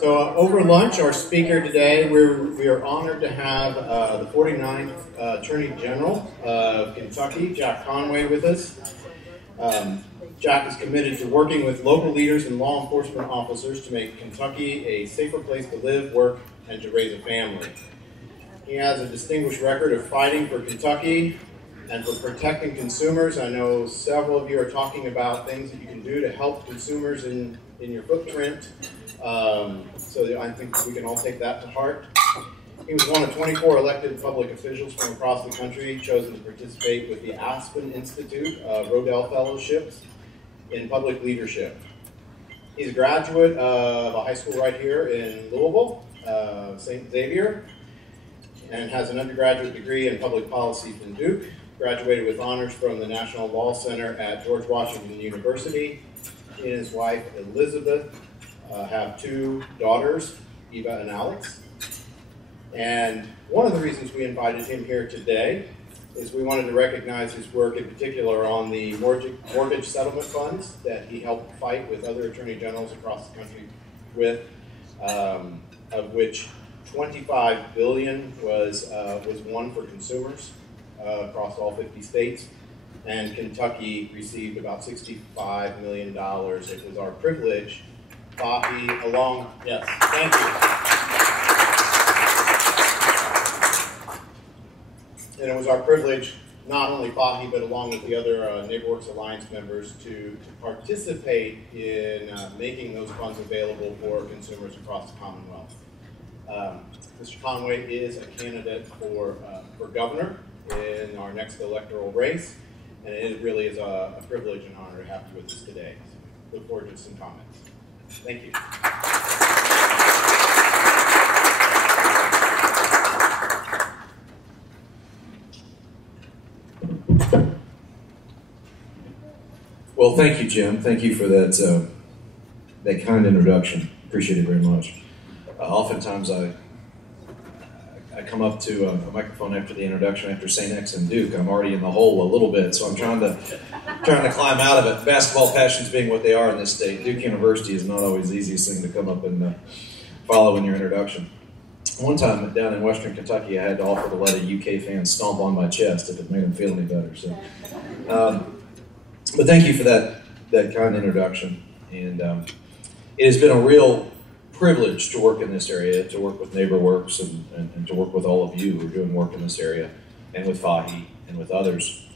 So over lunch, our speaker today, we are honored to have the 49th Attorney General of Kentucky, Jack Conway, with us. Jack is committed to working with local leaders and law enforcement officers to make Kentucky a safer place to live, work, and to raise a family. He has a distinguished record of fighting for Kentucky and for protecting consumers. I know several of you are talking about things that you can do to help consumers in your footprint. So I think we can all take that to heart. He was one of 24 elected public officials from across the country chosen to participate with the Aspen Institute Rodell Fellowships in public leadership. He's a graduate of a high school right here in Louisville, St. Xavier, and has an undergraduate degree in public policy from Duke. Graduated with honors from the National Law Center at George Washington University. He and his wife, Elizabeth, have two daughters, Eva and Alex. And one of the reasons we invited him here today is we wanted to recognize his work in particular on the mortgage settlement funds that he helped fight with other attorney generals across the country with, of which $25 billion was won for consumers across all 50 states. And Kentucky received about $65 million. It was our privilege, Fahe, along, yes, thank you. And it was our privilege, not only Fahe, but along with the other NeighborWorks Alliance members to participate in making those funds available for consumers across the Commonwealth. Mr. Conway is a candidate for governor in our next electoral race. And it really is a privilege and honor to have you with us today. So look forward to some comments. Thank you. Well, thank you, Jim. Thank you for that that kind introduction. Appreciate it very much. Oftentimes I come up to a microphone after the introduction after St. X and Duke. I'm already in the hole a little bit, so I'm trying to climb out of it. Basketball passions being what they are in this state, Duke University is not always the easiest thing to come up and follow in your introduction. One time down in Western Kentucky, I had to offer to let a UK fan stomp on my chest if it made him feel any better. So, but thank you for that kind introduction, and it has been a real privilege to work in this area, to work with NeighborWorks and to work with all of you who are doing work in this area, and with Fahe and with others,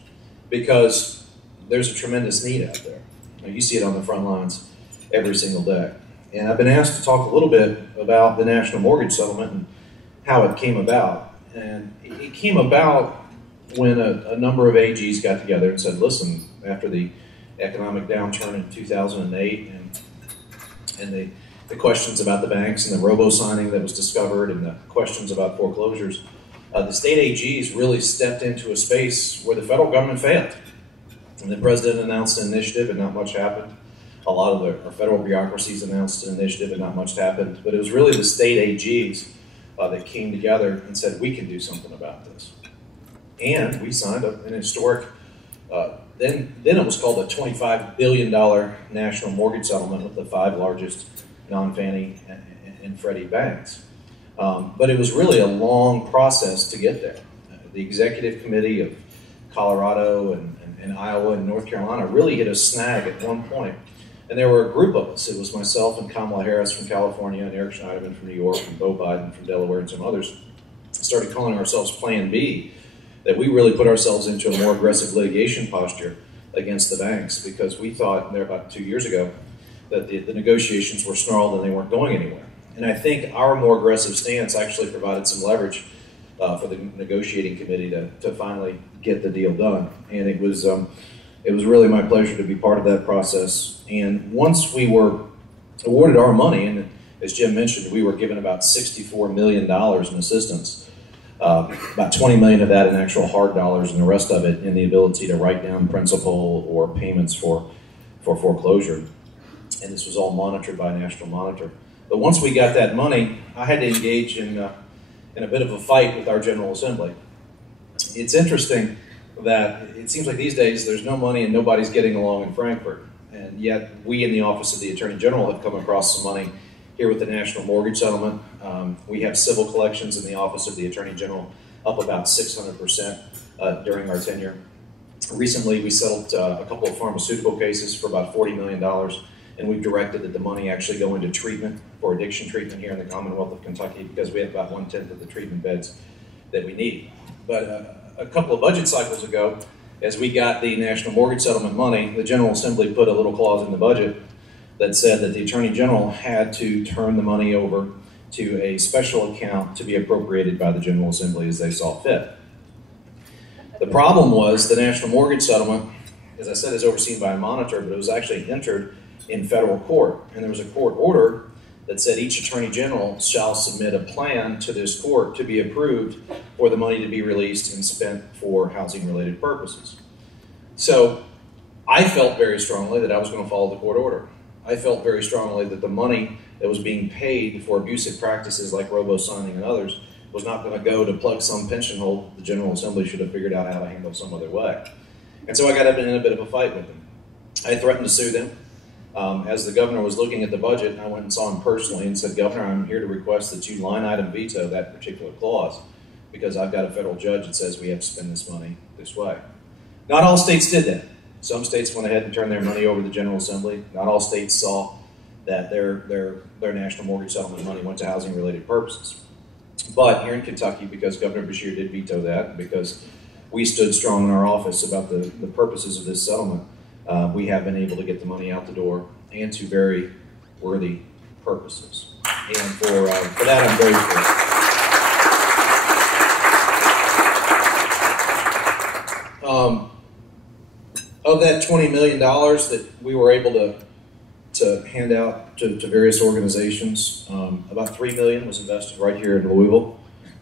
because there's a tremendous need out there. You see it on the front lines every single day. And I've been asked to talk a little bit about the national mortgage settlement and how it came about. And it came about when a number of AGs got together and said, listen, after the economic downturn in 2008 and the questions about the banks and the robo-signing that was discovered and the questions about foreclosures, the state AGs really stepped into a space where the federal government failed. And the president announced an initiative and not much happened. A lot of our federal bureaucracies announced an initiative and not much happened. But it was really the state AGs that came together and said, we can do something about this. And we signed an historic, then it was called a $25 billion national mortgage settlement with the 5 largest non-Fannie and Freddie banks. But it was really a long process to get there. The executive committee of Colorado and Iowa and North Carolina really hit a snag at one point. And there were a group of us. It was myself and Kamala Harris from California and Eric Schneiderman from New York and Beau Biden from Delaware and some others. Started calling ourselves Plan B, that we really put ourselves into a more aggressive litigation posture against the banks because we thought there about 2 years ago that the negotiations were snarled and they weren't going anywhere. And I think our more aggressive stance actually provided some leverage for the negotiating committee to finally get the deal done. And it was really my pleasure to be part of that process. And once we were awarded our money, and as Jim mentioned, we were given about $64 million in assistance, about $20 million of that in actual hard dollars and the rest of it in the ability to write down principal or payments for foreclosure. And this was all monitored by a national monitor. But once we got that money, I had to engage in a bit of a fight with our General Assembly. It's interesting that it seems like these days there's no money and nobody's getting along in Frankfurt. And yet we in the Office of the Attorney General have come across some money here with the national mortgage settlement. We have civil collections in the Office of the Attorney General up about 600% during our tenure. Recently, we settled a couple of pharmaceutical cases for about $40 million, and we've directed that the money actually go into treatment for addiction treatment here in the Commonwealth of Kentucky, because we have about 1/10 of the treatment beds that we need. But a couple of budget cycles ago, as we got the national mortgage settlement money, the General Assembly put a little clause in the budget that said that the Attorney General had to turn the money over to a special account to be appropriated by the General Assembly as they saw fit. The problem was the national mortgage settlement, as I said, is overseen by a monitor, but it was actually entered in federal court. And there was a court order that said each Attorney General shall submit a plan to this court to be approved for the money to be released and spent for housing-related purposes. So I felt very strongly that I was going to follow the court order. I felt very strongly that the money that was being paid for abusive practices like robo-signing and others was not going to go to plug some pension hole the General Assembly should have figured out how to handle some other way. And so I got up in a bit of a fight with them. I threatened to sue them. As the governor was looking at the budget, I went and saw him personally and said, "Governor, I'm here to request that you line item veto that particular clause, because I've got a federal judge that says we have to spend this money this way." Not all states did that. Some states went ahead and turned their money over to the General Assembly. Not all states saw that their national mortgage settlement money went to housing-related purposes. But here in Kentucky, because Governor Beshear did veto that, and because we stood strong in our office about the purposes of this settlement, we have been able to get the money out the door and to very worthy purposes. And for that, I'm grateful. Of that $20 million that we were able to hand out to various organizations, about $3 million was invested right here in Louisville.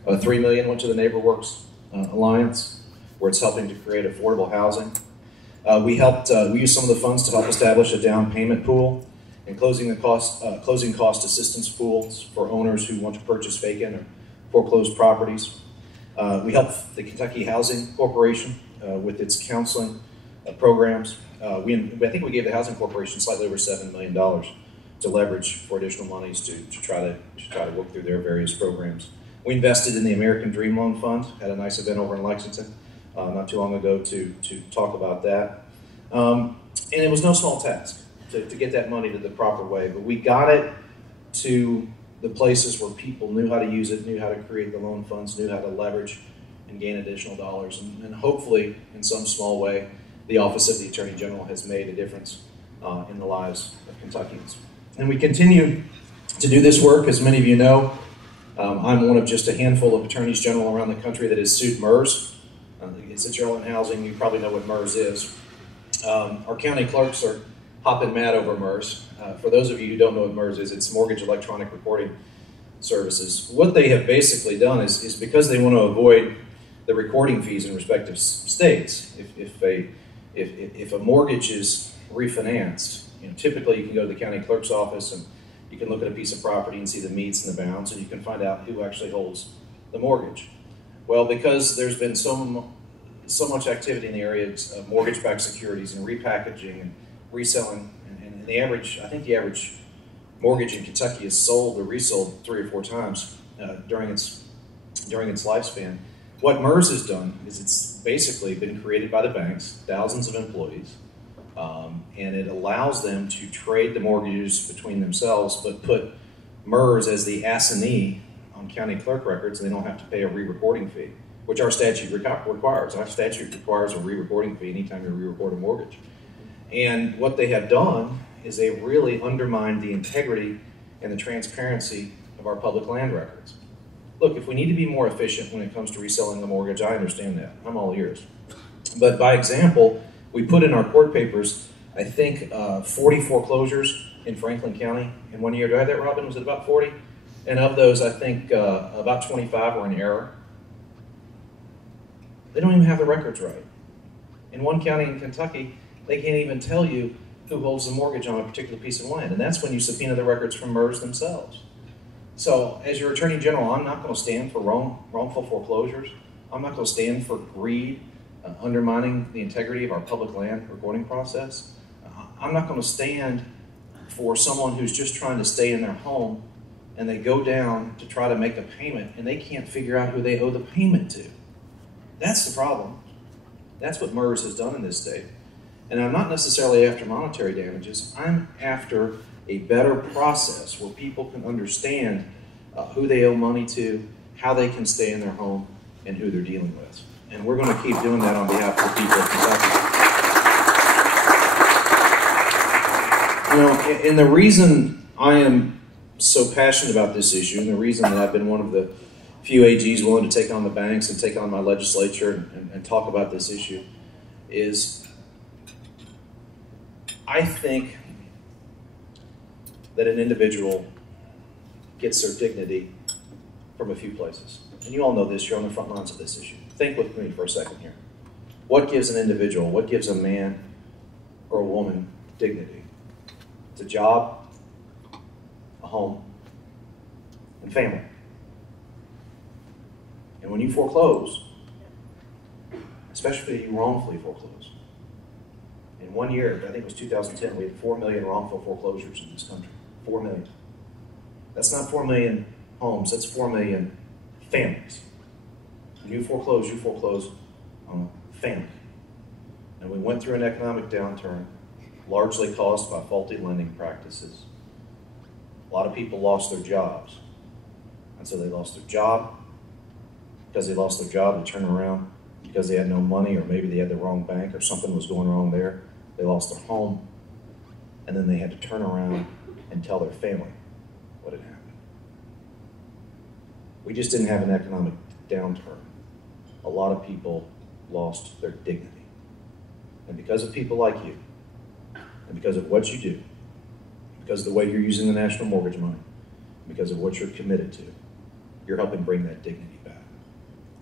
$3 million went to the NeighborWorks Alliance, where it's helping to create affordable housing. We used some of the funds to help establish a down payment pool and closing cost assistance pools for owners who want to purchase vacant or foreclosed properties. We helped the Kentucky Housing Corporation with its counseling programs. I think we gave the Housing Corporation slightly over $7 million to leverage for additional monies to try to work through their various programs. We invested in the American Dream Loan Fund, had a nice event over in Lexington not too long ago to talk about that. And it was no small task to get that money to the proper way, but we got it to the places where people knew how to use it, knew how to create the loan funds, knew how to leverage and gain additional dollars. And hopefully, in some small way, the Office of the Attorney General has made a difference in the lives of Kentuckians. And we continue to do this work. As many of you know, I'm one of just a handful of attorneys general around the country that has sued MERS. Since you're all in housing, you probably know what MERS is. Our county clerks are hopping mad over MERS. For those of you who don't know what MERS is, it's Mortgage Electronic Reporting Services. What they have basically done is because they want to avoid the recording fees in respective states. If a mortgage is refinanced, typically you can go to the county clerk's office and you can look at a piece of property and see the meets and the bounds, and you can find out who actually holds the mortgage. Well, because there's been so much activity in the area of mortgage-backed securities and repackaging and reselling, and I think the average mortgage in Kentucky is sold or resold 3 or 4 times during its lifespan. What MERS has done is it's basically been created by the banks, thousands of employees, and it allows them to trade the mortgages between themselves, but put MERS as the assignee on county clerk records, and they don't have to pay a re-reporting fee, which our statute requires. Our statute requires a re-reporting fee anytime you re-report a mortgage. And what they have done is they really undermined the integrity and the transparency of our public land records. Look, if we need to be more efficient when it comes to reselling a mortgage, I understand that. I'm all ears. But by example, we put in our court papers, I think, 40 foreclosures in Franklin County in 1 year. Do I have that, Robin? Was it about 40? And of those, I think about 25 were in error. They don't even have the records right. In one county in Kentucky, they can't even tell you who holds the mortgage on a particular piece of land. And that's when you subpoena the records from MERS themselves. So as your Attorney General, I'm not going to stand for wrongful foreclosures. I'm not going to stand for greed, undermining the integrity of our public land recording process. I'm not going to stand for someone who's just trying to stay in their home, and they go down to try to make a payment, and they can't figure out who they owe the payment to. That's the problem. That's what MERS has done in this state. And I'm not necessarily after monetary damages. I'm after a better process where people can understand who they owe money to, how they can stay in their home, and who they're dealing with. And we're going to keep doing that on behalf of the people of Kentucky. And the reason I am so passionate about this issue, and the reason that I've been one of the few AGs willing to take on the banks and take on my legislature and talk about this issue, is I think that an individual gets their dignity from a few places. And you all know this, you're on the front lines of this issue. Think with me for a second here. What gives an individual, what gives a man or a woman dignity? It's a job, a home, and family. And when you foreclose, especially if you wrongfully foreclose, in 1 year, I think it was 2010, we had 4 million wrongful foreclosures in this country. 4 million. That's not 4 million homes, that's 4 million families. When you foreclose on a family. And we went through an economic downturn, largely caused by faulty lending practices. A lot of people lost their jobs. And so they lost their job. Because they lost their job, they turned around because they had no money, or maybe they had the wrong bank or something was going wrong there. They lost their home. And then they had to turn around and tell their family what had happened. We just didn't have an economic downturn. A lot of people lost their dignity. And because of people like you, and because of what you do, because of the way you're using the national mortgage money, because of what you're committed to, you're helping bring that dignity back.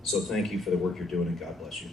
So thank you for the work you're doing, and God bless you.